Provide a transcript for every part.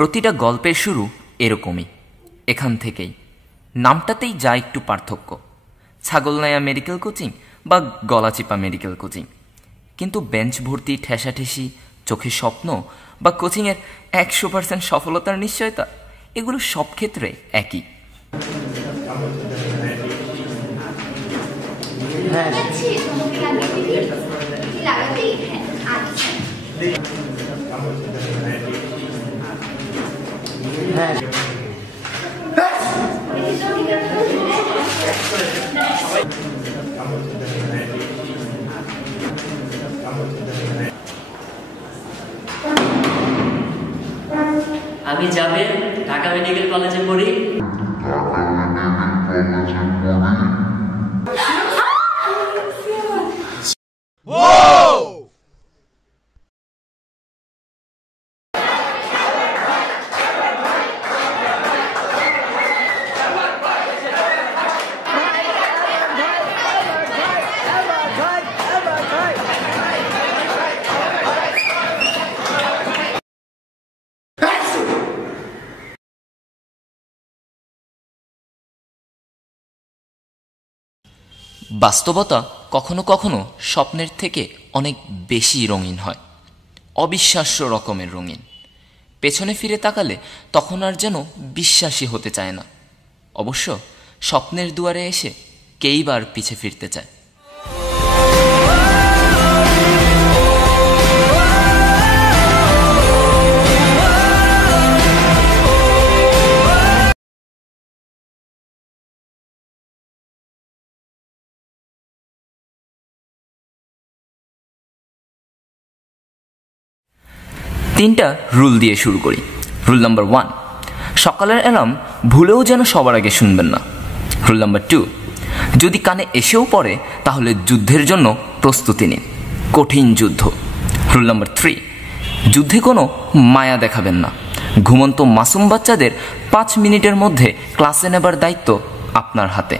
প্রতিটা গল্পের শুরু এরকমই, এখান থেকেই। নামটাতেই যা একটু পার্থক্য, ছাগলনাইয়া মেডিকেল কোচিং বা গলাচিপা মেডিকেল কোচিং। কিন্তু বেঞ্চ ভর্তি ঠেসাঠেসি, চোখে স্বপ্ন বা কোচিংয়ের 100% সফলতার নিশ্চয়তা, এগুলো সব ক্ষেত্রে একই। আমি যাবে ঢাকা মেডিকেল কলেজে পড়ি। বাস্তবতা কখনো কখনো স্বপ্নের থেকে অনেক বেশি রঙিন হয়, অবিশ্বাস্য রকমের রঙিন। পেছনে ফিরে তাকালে তখন আর যেন বিশ্বাসই হতে চায় না। অবশ্য স্বপ্নের দুয়ারে এসে কেইবার পিছে ফিরতে চায়। তিনটা রুল দিয়ে শুরু করি। রুল নাম্বার 1, সকালের অ্যালার্ম ভুলেও যেন সবার আগে শুনবেন না। রুল নাম্বার 2, যদি কানে এসেও পড়ে তাহলে যুদ্ধের জন্য প্রস্তুতি নিন, কঠিন যুদ্ধ। রুল নাম্বার 3, যুদ্ধে কোনো মায়া দেখাবেন না। ঘুমন্ত মাসুম বাচ্চাদের 5 মিনিটের মধ্যে ক্লাসে নেবার দায়িত্ব আপনার হাতে।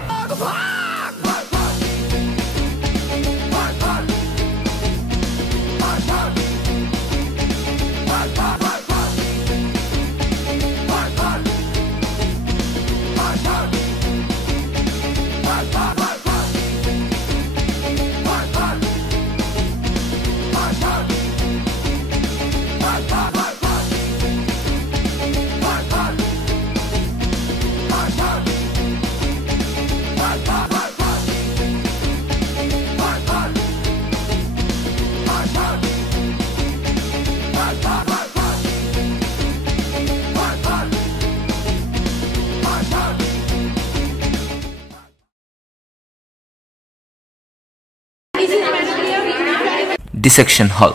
ডিসেকশন হল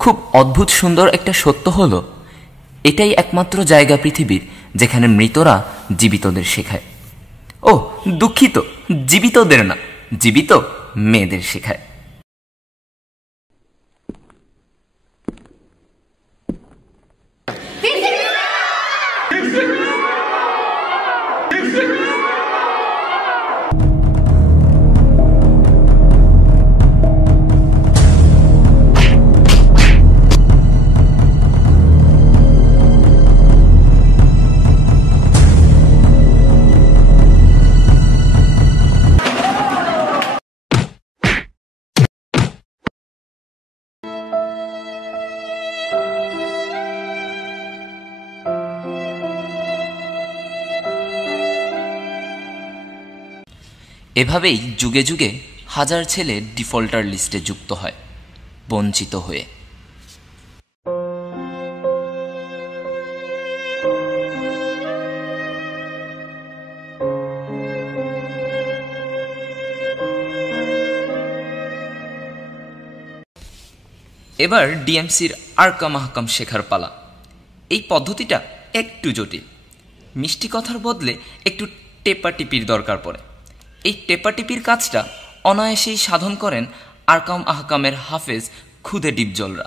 খুব অদ্ভুত সুন্দর একটা সত্য হলো, এটাই একমাত্র জায়গা পৃথিবীর যেখানে মৃতরা জীবিতদের শেখায়। ও দুঃখিত, জীবিতদের না, জীবিত মেয়েদের শেখায়। এভাবেই যুগে যুগে হাজার ছেলে ডিফল্টার লিস্টে যুক্ত হয়, বঞ্চিত হয়ে। এবার ডিএমসির আরকাম আহকাম শেখার পালা। এই পদ্ধতিটা একটু জটিল, মিষ্টি কথার বদলে একটু টেপাটিপির দরকার পড়ে। এই টেপাটিপির কাজটা অনায়াসেই সাধন করেন আরকাম আহকামের হাফেজ খুদে ডিপজলরা।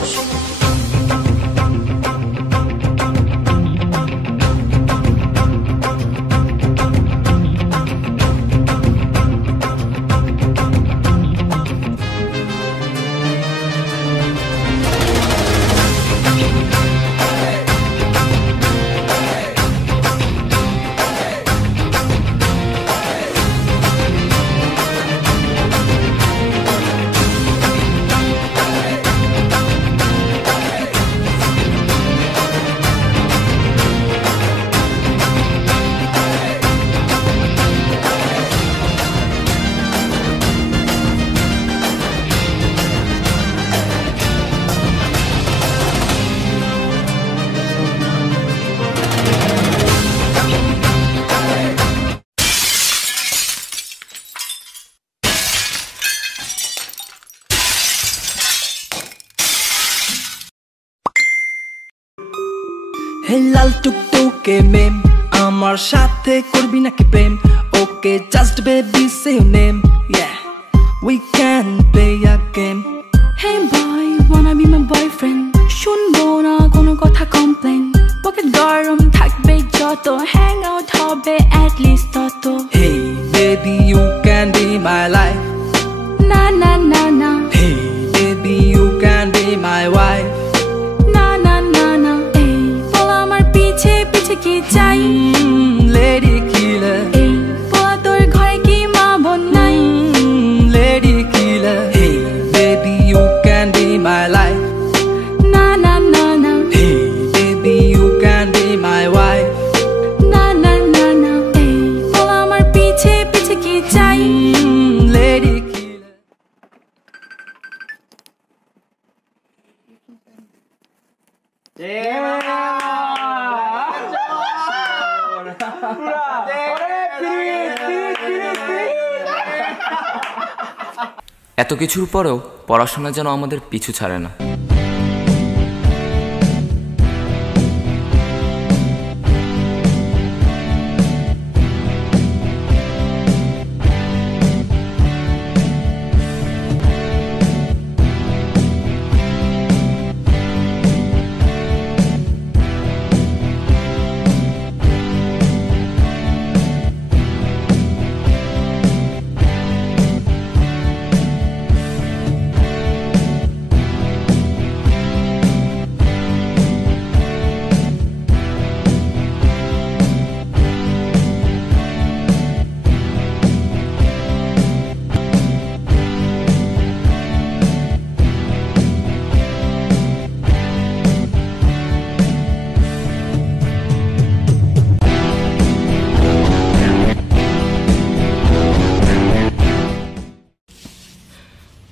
হে লাল টুকটুকে মেম আমার সাথে করবি নাকি প্রেম okay just baby say your name yeah we can play a game Hey boy wanna be my boyfriend শুনবো না কোনো কথা কমপ্লেন পকেট গরম থাকবে যত হ্যাং আউট হবে at least তত hey baby you can be my life না না না না hey baby you can be my wife না না না না এই বলা আমার পিছে পিছে কি চাই lady killer এই বলা তোর ঘরে কি মা বোন নাই lady killer hey baby you can be my life না না না না hey baby you can be my wife না না না না এই বলা আমার পিছে পিছে কি চাই lady এত কিছুর পরেও পড়াশোনা যেন আমাদের পিছু ছাড়ে না।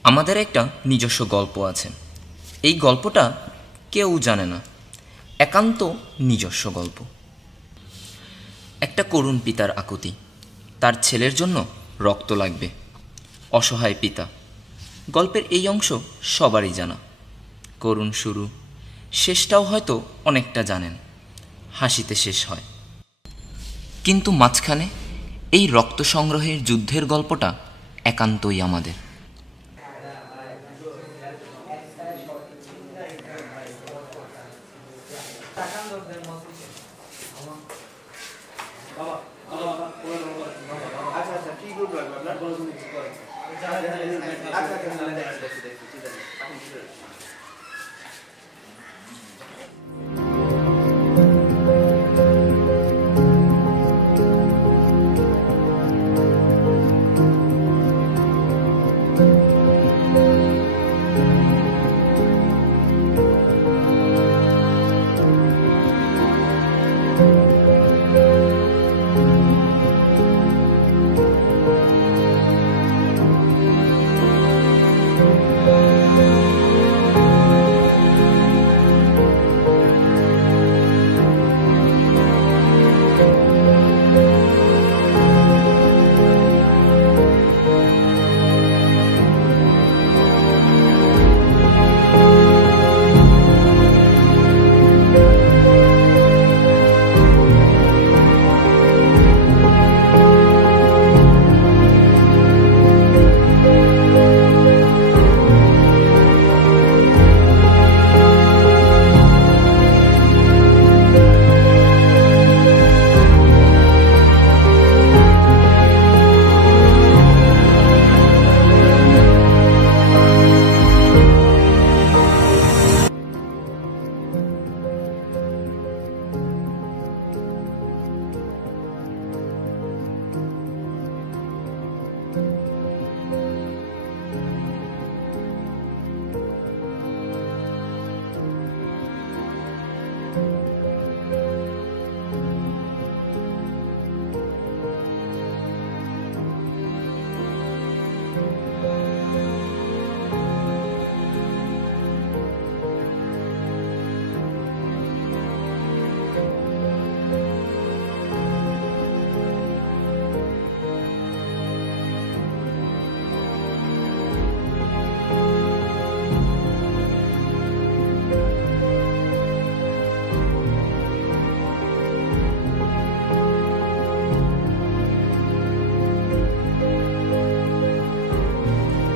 আমাদের একটা নিজস্ব গল্প আছে। এই গল্পটা কেউ জানে না, একান্ত নিজস্ব গল্প। একটা করুণ পিতার আকুতি, তার ছেলের জন্য রক্ত লাগবে। অসহায় পিতা। গল্পের এই অংশ সবারই জানা। করুণ শুরু, শেষটাও হয়তো অনেকটা জানেন। হাসিতে শেষ হয়, কিন্তু মাঝখানে এই রক্ত সংগ্রহের যুদ্ধের গল্পটা একান্তই আমাদের।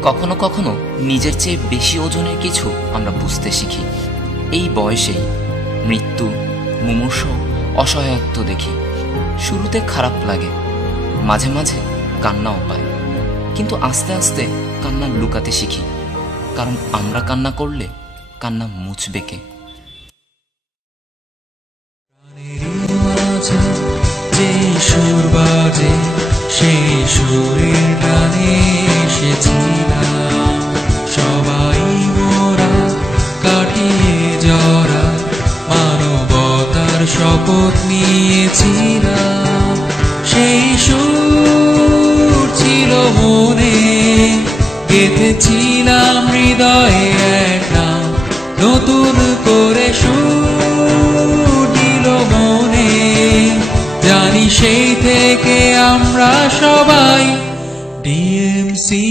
কখনো কখনো নিজের চেয়ে বেশি ওজনের কিছু আমরা বুঝতে শিখি। এই বয়সেই মৃত্যু, মুমূর্ষ, অসহায়ত্ব দেখি। শুরুতে খারাপ লাগে, মাঝে মাঝে কান্নাও পায়, কিন্তু আস্তে আস্তে কান্না লুকাতে শিখি, কারণ আমরা কান্না করলে কান্না মুছবে কে? যে সুর বাজে সেই সুরের গানে এসেছিলাম, সবাই মোরা কাটিয়ে জরা মানবতার শপথ নিয়েছিলাম। সেই সুর ছিল মনে, গেঁথেছিলাম হৃদয়ে এক নাম, নতুন করে সুর দিল মনে। জানি সেই থেকে আমরা সবাই DMCI।